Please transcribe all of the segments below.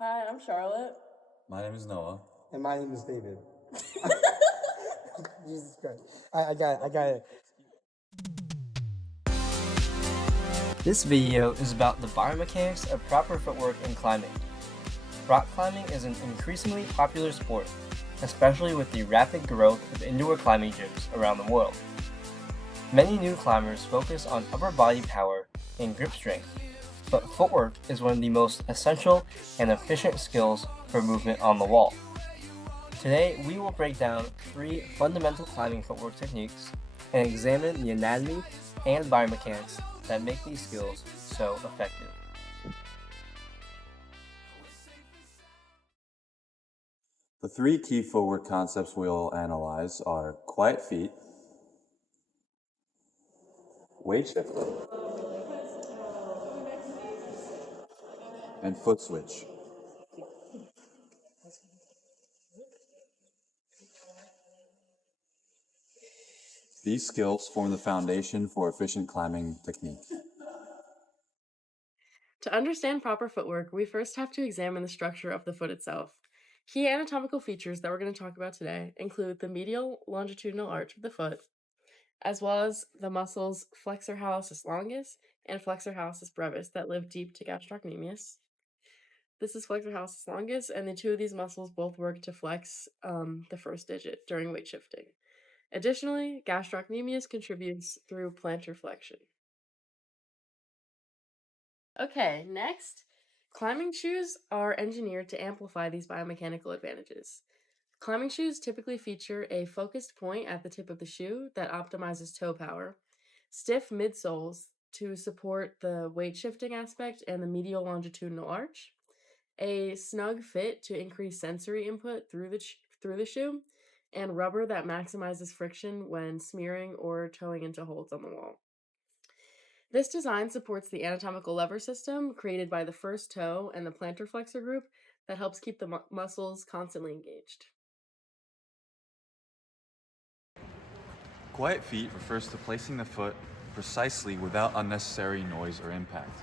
Hi, I'm Charlotte. My name is Noah. And my name is David. Jesus Christ. I got it. This video is about the biomechanics of proper footwork in climbing. Rock climbing is an increasingly popular sport, especially with the rapid growth of indoor climbing gyms around the world. Many new climbers focus on upper body power and grip strength, but footwork is one of the most essential and efficient skills for movement on the wall. Today, we will break down 3 fundamental climbing footwork techniques and examine the anatomy and biomechanics that make these skills so effective. The 3 key footwork concepts we'll analyze are quiet feet, weight shifting, and foot switch. These skills form the foundation for efficient climbing technique. To understand proper footwork, we first have to examine the structure of the foot itself. Key anatomical features that we're going to talk about today include the medial longitudinal arch of the foot, as well as the muscles flexor hallucis longus and flexor hallucis brevis that live deep to gastrocnemius. This is flexor hallucis longus, and the 2 of these muscles both work to flex the first digit during weight shifting. Additionally, gastrocnemius contributes through plantar flexion. Okay, next, climbing shoes are engineered to amplify these biomechanical advantages. Climbing shoes typically feature a focused point at the tip of the shoe that optimizes toe power, stiff midsoles to support the weight shifting aspect and the medial longitudinal arch, a snug fit to increase sensory input through the shoe, and rubber that maximizes friction when smearing or toeing into holds on the wall. This design supports the anatomical lever system created by the first toe and the plantar flexor group that helps keep the muscles constantly engaged. Quiet feet refers to placing the foot precisely without unnecessary noise or impact.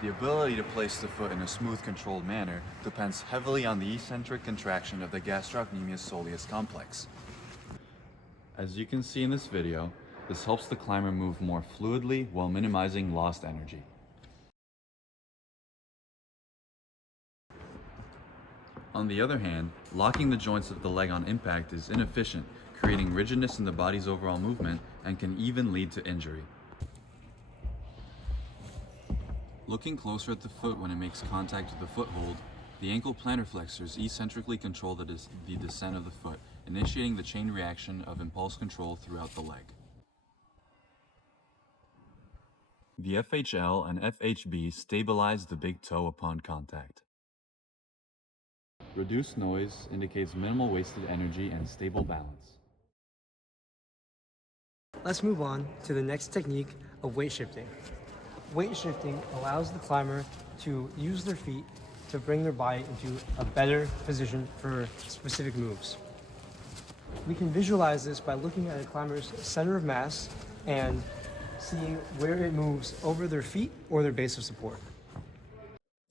The ability to place the foot in a smooth, controlled manner depends heavily on the eccentric contraction of the gastrocnemius soleus complex. As you can see in this video, this helps the climber move more fluidly while minimizing lost energy. On the other hand, locking the joints of the leg on impact is inefficient, creating rigidness in the body's overall movement and can even lead to injury. Looking closer at the foot when it makes contact with the foothold, the ankle plantar flexors eccentrically control the descent of the foot, initiating the chain reaction of impulse control throughout the leg. The FHL and FHB stabilize the big toe upon contact. Reduced noise indicates minimal wasted energy and stable balance. Let's move on to the next technique of weight shifting. Weight shifting allows the climber to use their feet to bring their body into a better position for specific moves. We can visualize this by looking at a climber's center of mass and seeing where it moves over their feet or their base of support.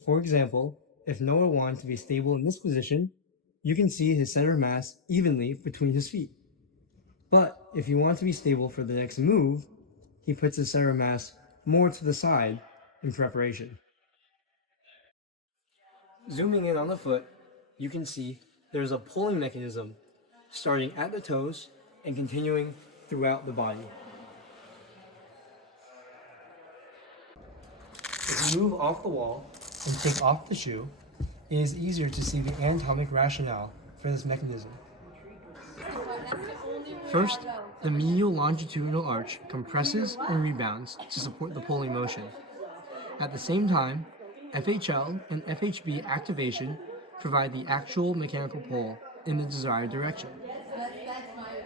For example, if Noah wanted to be stable in this position, you can see his center of mass evenly between his feet. But if you want to be stable for the next move, he puts his center of mass more to the side in preparation. Zooming in on the foot, you can see there's a pulling mechanism starting at the toes and continuing throughout the body. If you move off the wall and take off the shoe, it is easier to see the anatomic rationale for this mechanism. First, the medial longitudinal arch compresses and rebounds to support the pulling motion. At the same time, FHL and FHB activation provide the actual mechanical pull in the desired direction.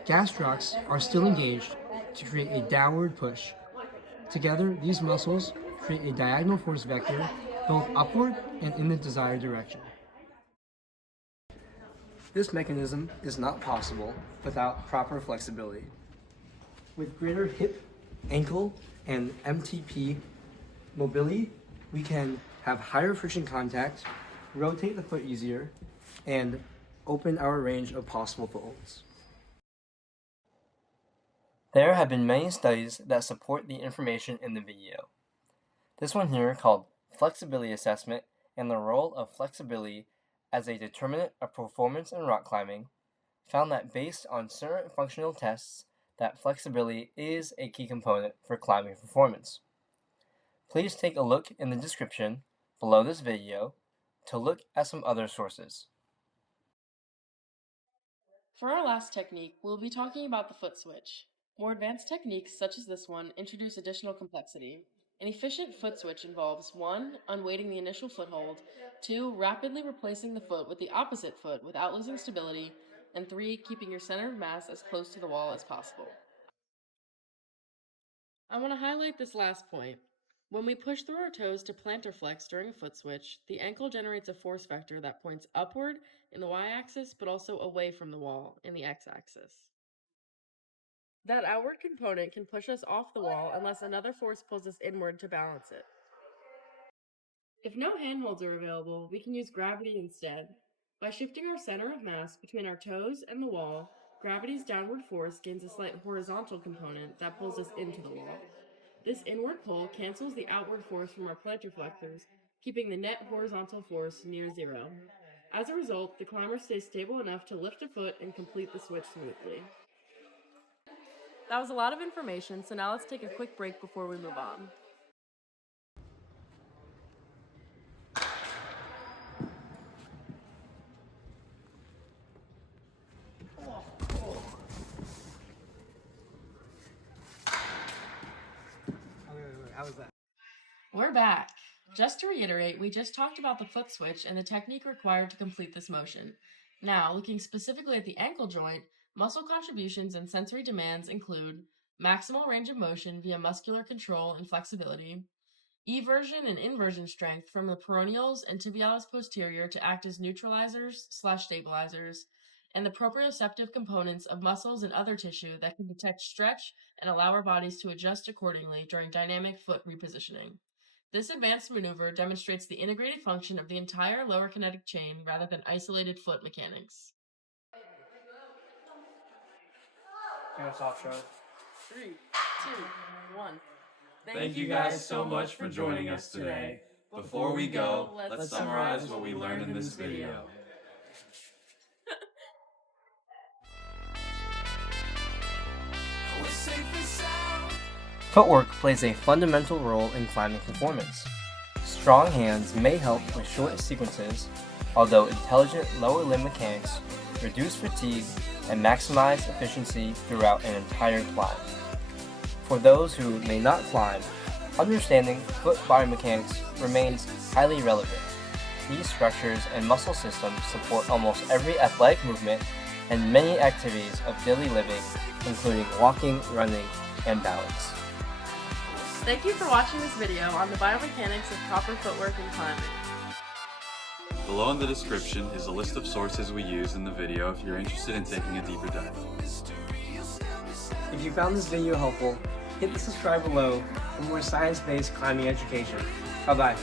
Gastrocs are still engaged to create a downward push. Together, these muscles create a diagonal force vector both upward and in the desired direction. This mechanism is not possible without proper flexibility. With greater hip, ankle, and MTP mobility, we can have higher friction contact, rotate the foot easier, and open our range of possible footholds. There have been many studies that support the information in the video. This one here, called Flexibility Assessment and the Role of Flexibility as a Determinant of Performance in Rock Climbing, found that based on certain functional tests, that flexibility is a key component for climbing performance. Please take a look in the description below this video to look at some other sources. For our last technique, we'll be talking about the foot switch. More advanced techniques, such as this one, introduce additional complexity. An efficient foot switch involves 1. Unweighting the initial foothold, 2. Rapidly replacing the foot with the opposite foot without losing stability, and 3. Keeping your center of mass as close to the wall as possible. I want to highlight this last point. When we push through our toes to plantar flex during a foot switch, the ankle generates a force vector that points upward in the y-axis but also away from the wall in the x-axis. That outward component can push us off the wall unless another force pulls us inward to balance it. If no handholds are available, we can use gravity instead. By shifting our center of mass between our toes and the wall, gravity's downward force gains a slight horizontal component that pulls us into the wall. This inward pull cancels the outward force from our plantar flexors, keeping the net horizontal force near zero. As a result, the climber stays stable enough to lift a foot and complete the switch smoothly. That was a lot of information, so now let's take a quick break before we move on. How was that? We're back. Just to reiterate, we just talked about the foot switch and the technique required to complete this motion. Now, looking specifically at the ankle joint, muscle contributions and sensory demands include maximal range of motion via muscular control and flexibility, eversion and inversion strength from the peroneals and tibialis posterior to act as neutralizers/stabilizers, and the proprioceptive components of muscles and other tissue that can detect stretch and allow our bodies to adjust accordingly during dynamic foot repositioning. This advanced maneuver demonstrates the integrated function of the entire lower kinetic chain rather than isolated foot mechanics. Soft show. 3, 2, 1. Thank you guys so much for joining us today. Before we go, let's summarize what we learned in this video. Footwork plays a fundamental role in climbing performance. Strong hands may help with short sequences, although intelligent lower limb mechanics reduce fatigue and maximize efficiency throughout an entire climb. For those who may not climb, understanding foot biomechanics remains highly relevant. These structures and muscle systems support almost every athletic movement and many activities of daily living, including walking, running, and balance. Thank you for watching this video on the biomechanics of proper footwork and climbing. Below in the description is a list of sources we use in the video if you're interested in taking a deeper dive. If you found this video helpful, hit the subscribe below for more science-based climbing education. Bye-bye.